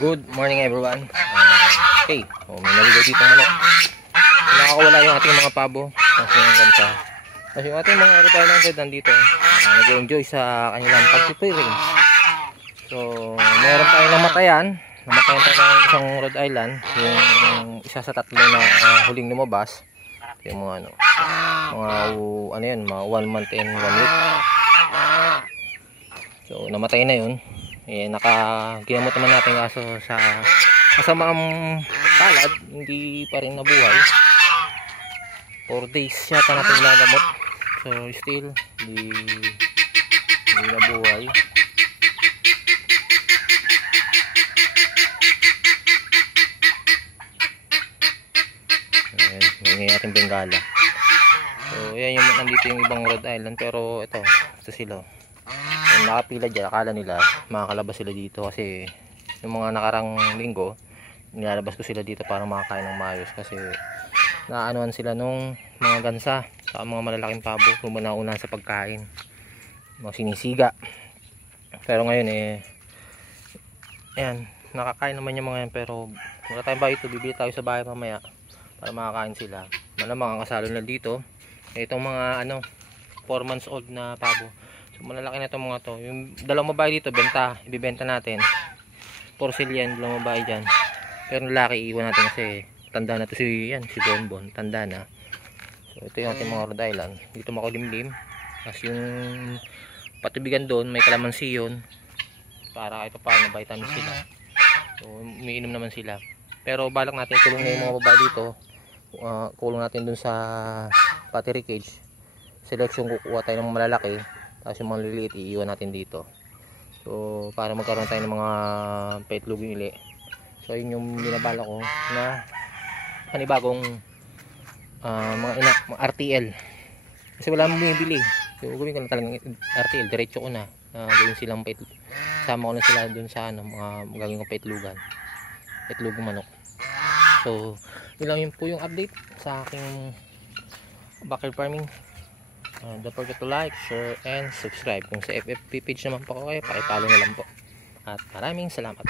Good morning everyone. Okay, may naligaw ditong manok. Nakakawala yung ating mga pabo. Kasi yung ganito. Kasi yung ating mga Rhode Island Red nandito. Nag-enjoy sa kanilang pagpipiring. So, meron tayong namatayan. Namatayan tayo ng isang Rhode Island. Yung isa sa tatlo na huling lumabas. Yung mga mga 1 month and 1 week. So, namatay na yun. Nakaginamot naman natin kaso sa kasamang palad, hindi pa rin nabuhay. 4 days yata natin nagamot. So still hindi nabuhay. Ngayon natin Bengala. So yan yung nandito yung ibang Rhode Island, pero ito sila. Yung nakapila dyan, akala nila makakalabas sila dito kasi yung mga nakarang linggo nilalabas ko sila dito para makakain ng maayos kasi naanuan sila nung mga gansa sa mga malalaking pabo, lumanauna sa pagkain, mga sinisiga. Pero ngayon ayan, nakakain naman yung mga yan, pero wala tayong bahay ito, bibili tayo sa bahay mamaya para makakain sila. Malamang ang kasalo na dito itong mga 4 months old na pabo. So malalaki na itong mga to. Yung dalawang babae dito ibibenta natin for sale yan, dalawang babae dyan. Pero lalaki iwan natin kasi tanda na to si Bonbon, tanda na. So ito yung ating mga Rhode Island. Dito makulimlim. Tapos yung patubigan doon may kalamansi yun para kahit paano vitamin sila. So umiinom naman sila. Pero balak natin kulong na yung mga babae dito. Kulong natin dun sa battery cage. Selection, kukuha tayo ng malalaki, tapos yung mga liliit iiwan natin dito. So para magkaroon tayo ng mga petluging ili. So yun yung binabala ko na panibagong mga RTL. Kasi wala mong bumibili. So gawin ko na talagang RTL, diretso ko na. Gawin silang pet. Sama ko na sila dun sa mga magagawin kong petlugan. Petlugang manok. So yun lang yun po yung update sa aking backyard farming. Don't forget to like, share, and subscribe. Kung sa FFP page naman po kayo, pakipalo na lang po. At maraming salamat.